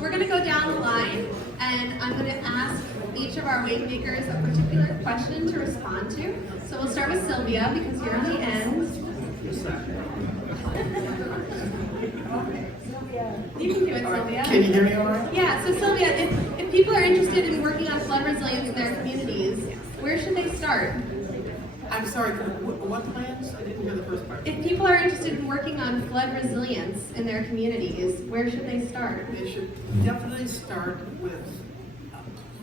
So we're going to go down the line, and I'm going to ask each of our WaveMakers a particular question to respond to. So we'll start with Sylvia, because you're on the end. You can do it, Sylvia. Can you hear me all right? Yeah, so Sylvia, if people are interested in working on flood resilience in their communities, where should they start? I'm sorry, what plans? I didn't hear the first part. If people are interested in working on flood resilience in their communities, where should they start? They should definitely start with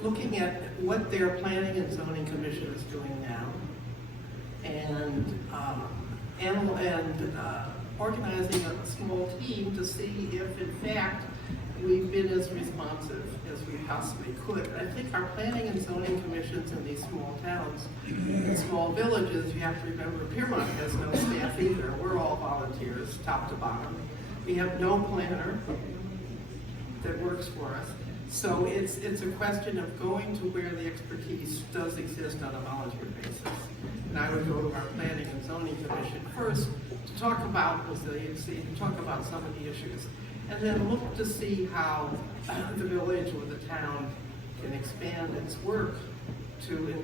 looking at what their planning and zoning commission is doing now, and organizing a small team to see if, in fact, we've been as responsive as we possibly could. I think our planning and zoning commissions in these small towns, in small villages, you have to remember Piermont has no staff either. We're all volunteers, top to bottom. We have no planner that works for us. So it's a question of going to where the expertise does exist on a volunteer basis. And I would go to our planning and zoning commission first to talk about resiliency, to talk about some of the issues, and then look to see how the village or the town can expand its work to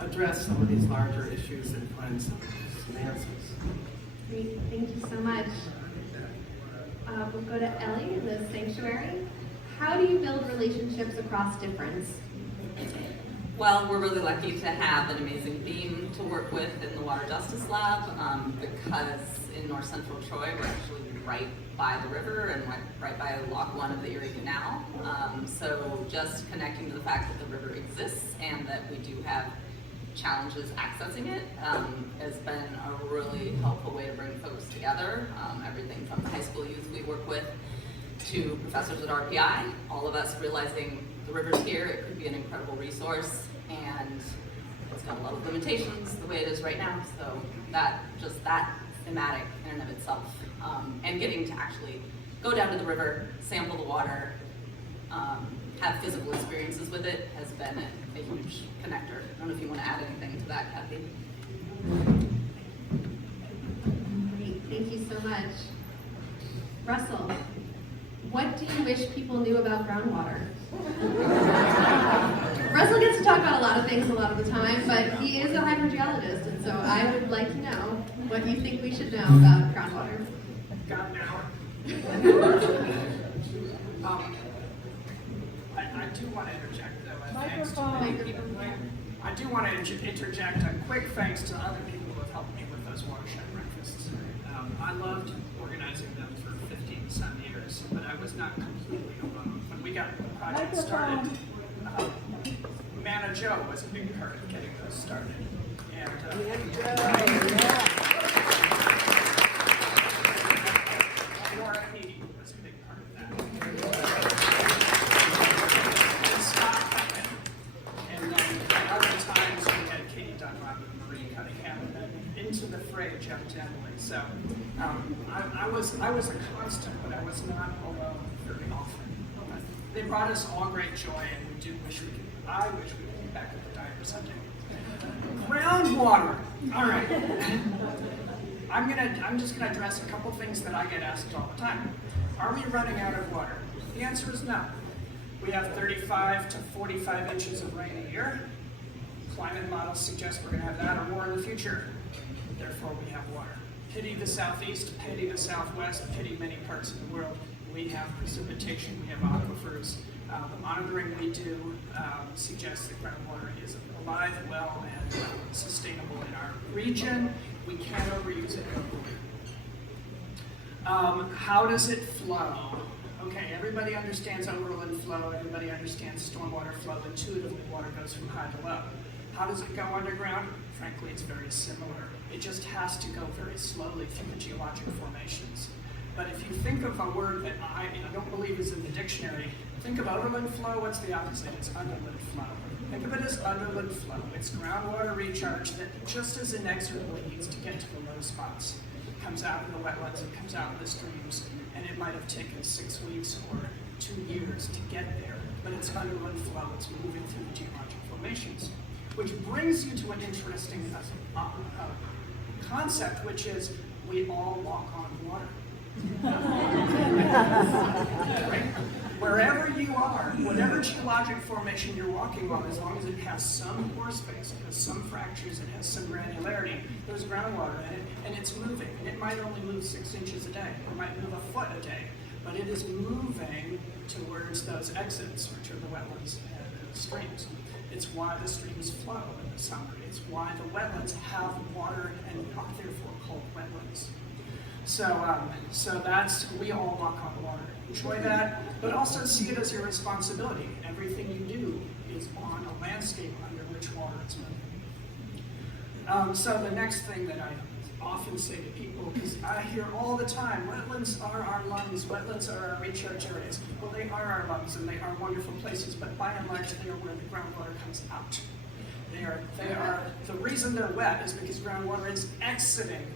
address some of these larger issues and find some answers. Great, thank you so much. We'll go to Ellie in the Santuary. How do you build relationships across difference? Well, we're really lucky to have an amazing team to work with in the Water Justice Lab because in North Central Troy, we're actually right by the river and right by Lock 1 of the Erie Canal. So just connecting to the fact that the river exists and that we do have challenges accessing it has been a really helpful way to bring folks together. Everything from the high school youth we work with to professors at RPI, all of us realizing the river's here, it could be an incredible resource, and it's got a lot of limitations the way it is right now, so that thematic in and of itself, and getting to actually go down to the river, sample the water, have physical experiences with it has been a huge connector. I don't know if you want to add anything to that, Kathy. Great, thank you so much. Russell, what do you wish people knew about groundwater? Russell gets to talk about a lot of things a lot of the time, but he is a hydrogeologist, and so I would like to know what you think we should know about groundwater. Got an hour. I do want to interject, though. I do want to interject a quick thanks to other people who have helped me with those watershed breakfasts. I loved organizing them for 15-some years, but I was not completely alone. When we got the project started, Mana Joe was a big part of getting those started. And Laura Mead was a big part of that. And Scott Cutman. And then at other times we had Katie Dunlop and Marie Cunningham, and then into the fray jumped Emily. So I was a constant, but I was not alone very often. They brought us all great joy, and we do wish we could. I wish we could be back at the diner someday. Groundwater. All right. I'm just gonna address a couple things that I get asked all the time. Are we running out of water? The answer is no. We have 35 to 45 inches of rain a year. Climate models suggest we're gonna have that or more in the future. Therefore, we have water. Pity the southeast, pity the southwest, pity many parts of the world. We have precipitation, we have aquifers. The monitoring we do suggests that groundwater is alive, well, and sustainable in our region. We can overuse it globally. How does it flow? Okay, everybody understands overland flow, everybody understands stormwater flow. Intuitively, water goes from high to low. How does it go underground? Frankly, it's very similar. It just has to go very slowly through the geologic formations. But if you think of a word that I don't believe is in the dictionary, think of overland flow, what's the opposite? It's underland flow. Think of it as underland flow. It's groundwater recharge that just as inexorably needs to get to the low spots. It comes out in the wetlands, it comes out in the streams, and it might have taken 6 weeks or 2 years to get there. But it's underland flow, it's moving through the geologic formations. Which brings you to an interesting concept, which is we all walk on water. Right? wherever you are, whatever geologic formation you're walking on, as long as it has some pore space, it has some fractures, it has some granularity, there's groundwater in it, and it's moving. And it might only move 6 inches a day, or might move a foot a day, but it is moving towards those exits, which are the wetlands and the streams. It's why the streams flow in the summer. It's why the wetlands have water and are therefore called wetlands. So that's, we all walk on water. Enjoy that, but also see it as your responsibility. Everything you do is on a landscape under which water is moving. So the next thing that I often say to people, because I hear all the time, wetlands are our lungs, wetlands are our recharge areas. Well, they are our lungs and they are wonderful places, but by and large, they are where the groundwater comes out. They are, the reason they're wet is because groundwater is exiting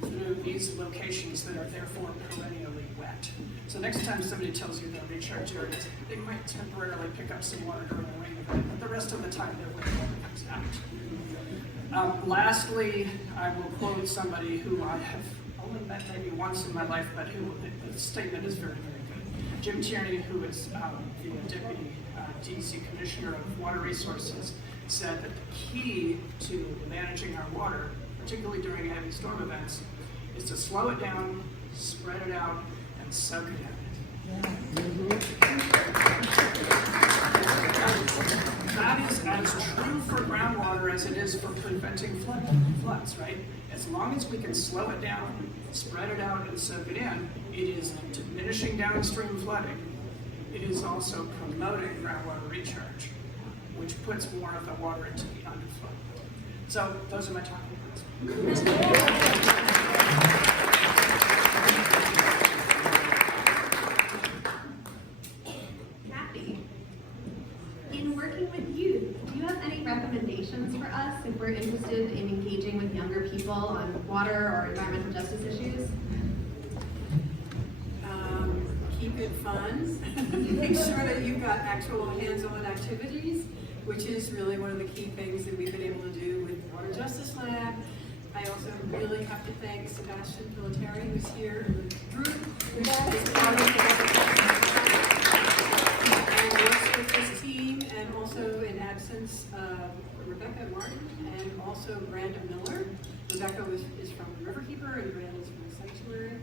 through these locations that are therefore perennially wet. So next time somebody tells you they're recharge areas, they might temporarily pick up some water during the rain event, but the rest of the time their water comes out. Lastly, I will quote somebody who I have only met maybe once in my life, but who the statement is very, very good. Jim Tierney, who is the Deputy DC Commissioner of Water Resources, said that the key to managing our water, particularly during heavy storm events, is to slow it down, spread it out, and soak it in. That is as true for groundwater as it is for preventing floods, right? As long as we can slow it down, spread it out, and soak it in, it is diminishing downstream flooding. It is also promoting groundwater recharge, which puts more of the water into the underflow. So those are my talking points. Kathy, in working with youth, do you have any recommendations for us if we're interested in engaging with younger people on water or environmental justice issues? Keep it fun. Make sure that you've got actual hands-on activities, which is really one of the key things that we've been able to do with the Water Justice Lab. I also really have to thank Sebastian Pilateri, who's here in the group, who's part of and works with this team, and also in absence of Rebecca Martin and also Brenda Miller. Rebecca is from the Riverkeeper and Brenda is from the Santuary.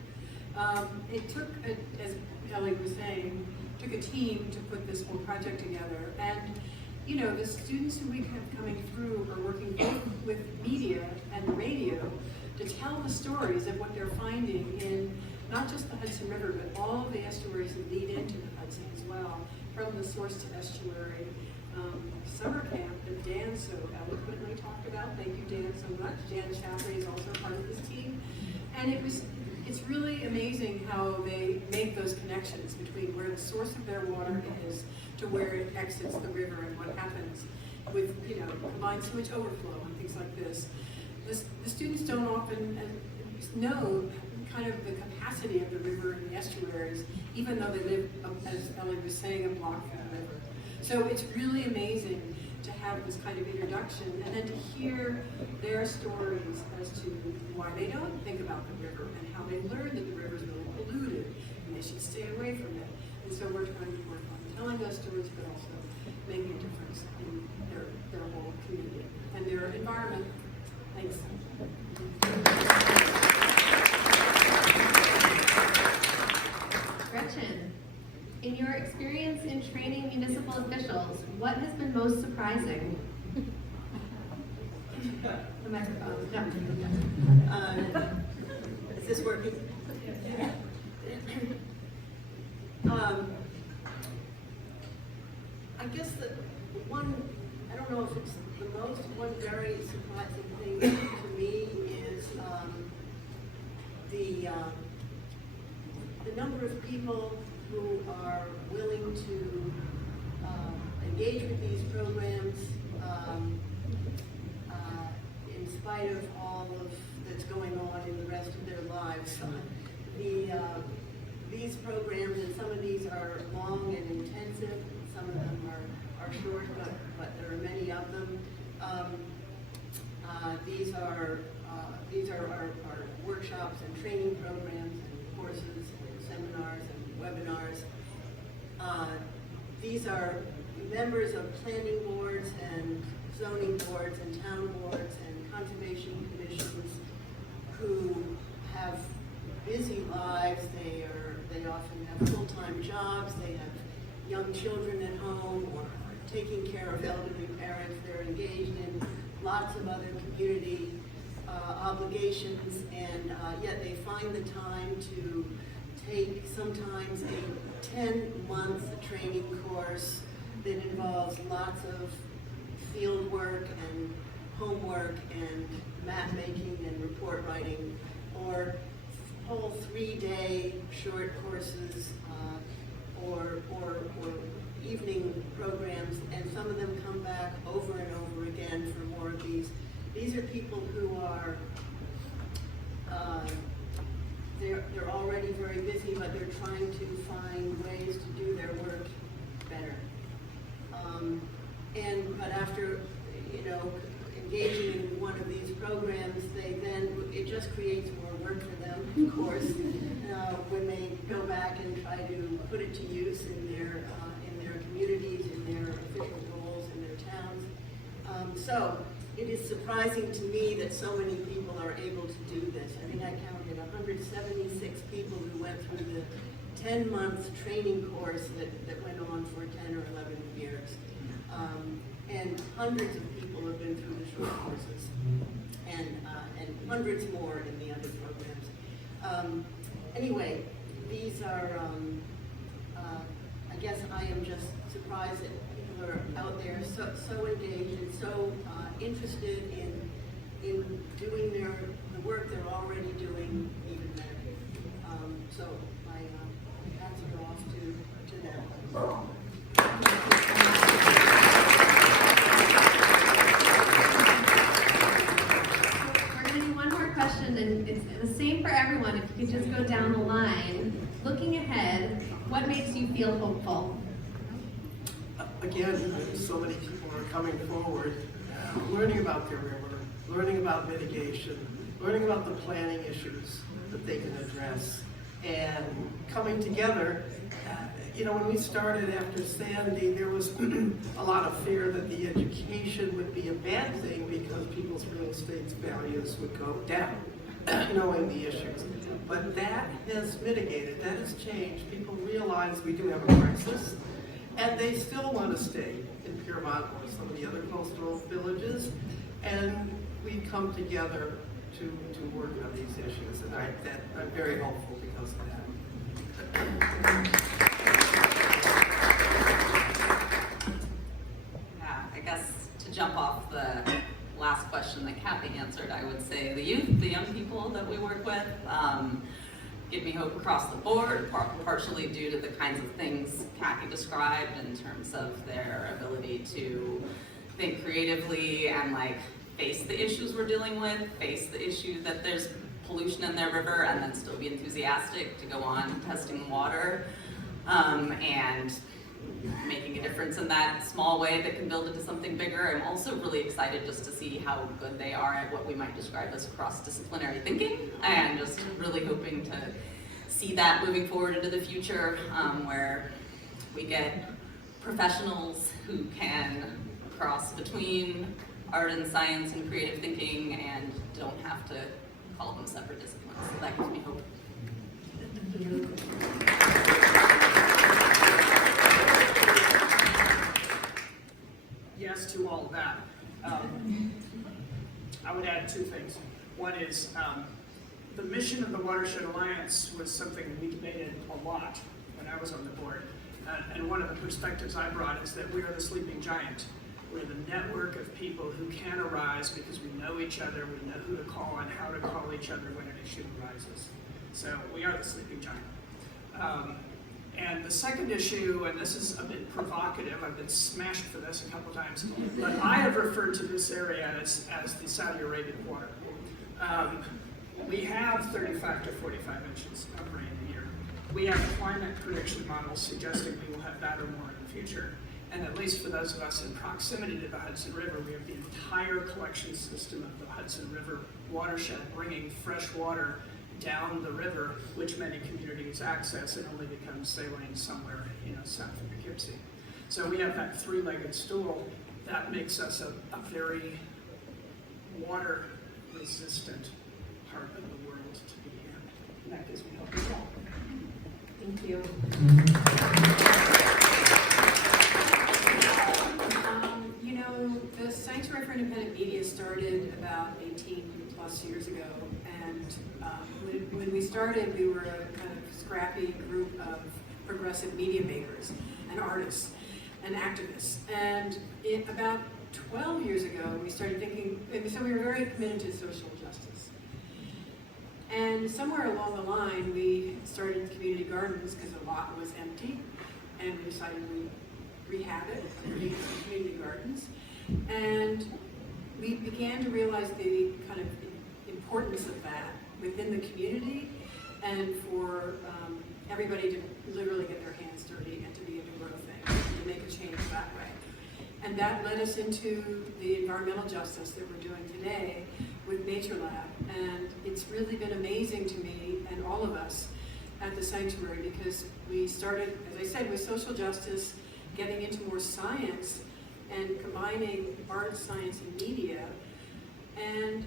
It took, as Ellie was saying, took a team to put this whole project together. And you know, the students who we have coming through are working both with media and the radio to tell the stories of what they're finding in not just the Hudson River, but all of the estuaries that lead into the Hudson as well, from the source to estuary. Summer camp that Dan so eloquently talked about. Thank you, Dan, so much. Dan Chaffrey is also part of this team. And it's really amazing how they make those connections between where the source of their water is to where it exits the river and what happens with, you know, combined sewage overflow and things like this. The students don't often know kind of the capacity of the river and the estuaries, even though they live, as Ellie was saying, a block from the river. So it's really amazing to have this kind of introduction and then to hear their stories as to why they don't think about the river and how they learned that the river is really polluted and they should stay away from it. And so we're trying to work on telling those stories, but also making a difference in their whole community and their environment. Thanks. Gretchen, in your experience in training municipal officials, what has been most surprising? The microphone. No. Is this working? Yeah. I guess the one, I don't know if it's the most, one very surprising thing to me is the number of people who are willing to engage with these programs in spite of all of that's going on in the rest of their lives. These programs, and some of these are long and intensive, some of them are short, but there are many of them. These are our workshops and training programs and courses and seminars and webinars. These are members of planning boards and zoning boards and town boards and conservation commissions who have busy lives. They often have full-time jobs. They have young children at home or taking care of elderly parents. They're engaged in lots of other community obligations, and yet they find the time to take sometimes a 10-month training course that involves lots of field work and homework and map making and report writing, or whole 3-day short courses or evening programs, and some of them come back over and over again for more of these. These are people who are, they're already very busy, but they're trying to find ways to do their work better. But after, engaging in one of these programs, it just creates more work for them, of course, when they go back and try to put it to use in their communities, in their official roles, in their towns. So it is surprising to me that so many people are able to do this. I think I counted 176 people who went through the 10-month training course that went on for 10 or 11 years. And hundreds of people have been through the short courses, and hundreds more in the other programs. Anyway, these are, I guess I am just surprised that people are out there so engaged and so interested in doing the work they're already doing even better. So my hats are off to them. And it's the same for everyone. If you could just go down the line, looking ahead, what makes you feel hopeful? Again, so many people are coming forward, learning about their river, learning about mitigation, learning about the planning issues that they can address, and coming together. When we started after Sandy, there was a lot of fear that the education would be a bad thing because people's real estate values would go down, knowing the issues. But that has mitigated, that has changed. People realize we do have a crisis, and they still want to stay in Piermont or some of the other coastal villages, and we come together to work on these issues, and I'm very hopeful because of that. To jump off the last question that Kathy answered, I would say the youth, the young people that we work with, give me hope across the board, partially due to the kinds of things Kathy described in terms of their ability to think creatively and face the issues we're dealing with, face the issue that there's pollution in their river, and then still be enthusiastic to go on testing water and making a difference in that small way that can build into something bigger. I'm also really excited just to see how good they are at what we might describe as cross-disciplinary thinking, and just really hoping to see that moving forward into the future, where we get professionals who can cross between art and science and creative thinking and don't have to call them separate disciplines. So that gives me hope. Yes to all of that. I would add two things. One is the mission of the Watershed Alliance was something we debated a lot when I was on the board. And one of the perspectives I brought is that we are the sleeping giant. We're the network of people who can arise because we know each other, we know who to call and how to call each other when an issue arises. So we are the sleeping giant. And the second issue, and this is a bit provocative, I've been smashed for this a couple times, but I have referred to this area as the Saudi Arabian water. We have 35 to 45 inches of rain a year. We have climate prediction models suggesting we will have that or more in the future. And at least for those of us in proximity to the Hudson River, we have the entire collection system of the Hudson River watershed bringing fresh water down the river, which many communities access and only becomes saline somewhere, south of Poughkeepsie. So we have that three-legged stool that makes us a very water-resistant part of the world to be in. And that gives me hope as well. Thank you. You know, the Sanctuary for Independent Media started about 18 plus years ago, and when we started, we were a kind of scrappy group of progressive media makers and artists and activists. And about 12 years ago, we started thinking, so we were very committed to social justice. And somewhere along the line, we started community gardens because a lot was empty, and we decided we'd rehab it, create some community gardens. And we began to realize the kind of importance of that within the community, and for everybody to literally get their hands dirty and to be able to grow things, to make a change that way. And that led us into the environmental justice that we're doing today with Nature Lab. And it's really been amazing to me and all of us at the Sanctuary, because we started, as I said, with social justice, getting into more science and combining art, science, and media. And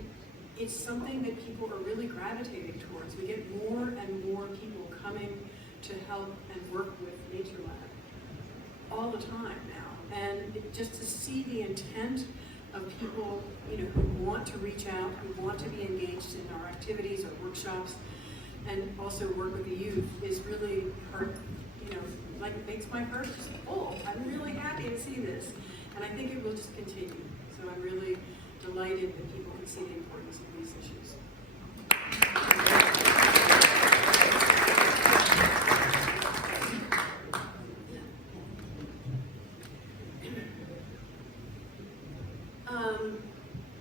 it's something that people are really gravitating towards. We get more and more people coming to help and work with Nature Lab all the time now. And just to see the intent of people, you know, who want to reach out, who want to be engaged in our activities, our workshops, and also work with the youth is really like makes my heart just full. I'm really happy to see this, and I think it will just continue. So I'm really delighted that people can see the importance of these issues.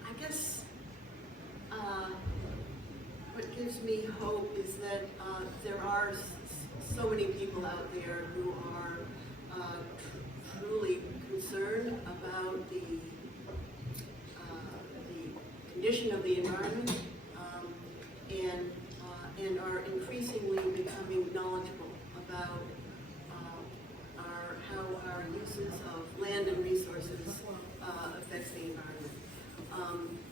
I guess what gives me hope is that there are so many people out there who are truly concerned about the condition of the environment, and are increasingly becoming knowledgeable about how our uses of land and resources affects the environment.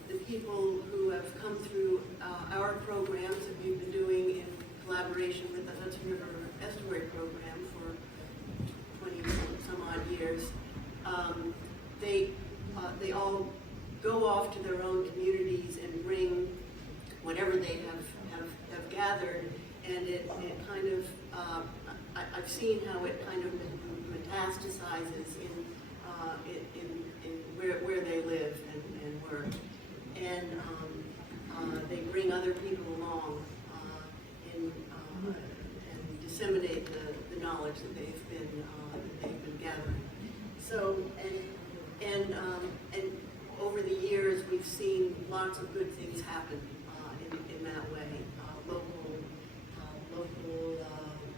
The people who have come through our programs that we've been doing in collaboration with the Hudson River Estuary Program for 20 some odd years, they all go off to their own communities and bring whatever they have gathered, and it kind of, I've seen how it kind of metastasizes in where they live and work, and they bring other people along and disseminate the knowledge that they've been gathering. So and over the years, we've seen lots of good things happen in that way. Local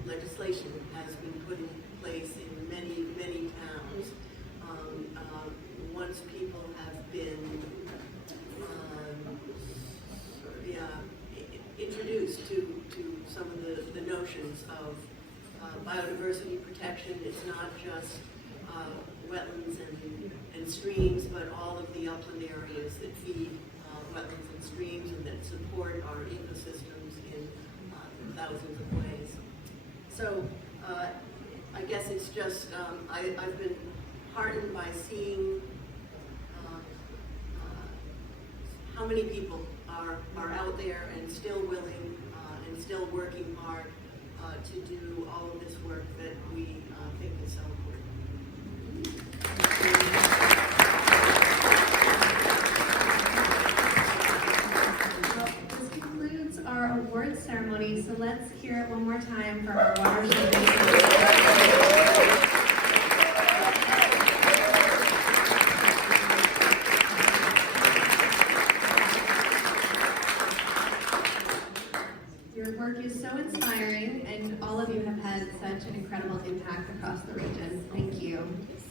legislation has been put in place in many towns. Once people have been introduced to some of the notions of biodiversity protection, it's not just wetlands and streams, but all of the upland areas that feed wetlands and streams and that support our ecosystems in thousands of ways. So I guess it's just, I've been heartened by seeing how many people are out there and still willing and still working hard to do all of this work that we think is so important. Well, this concludes our awards ceremony, so let's hear it one more time for our Watershed WaveMakers.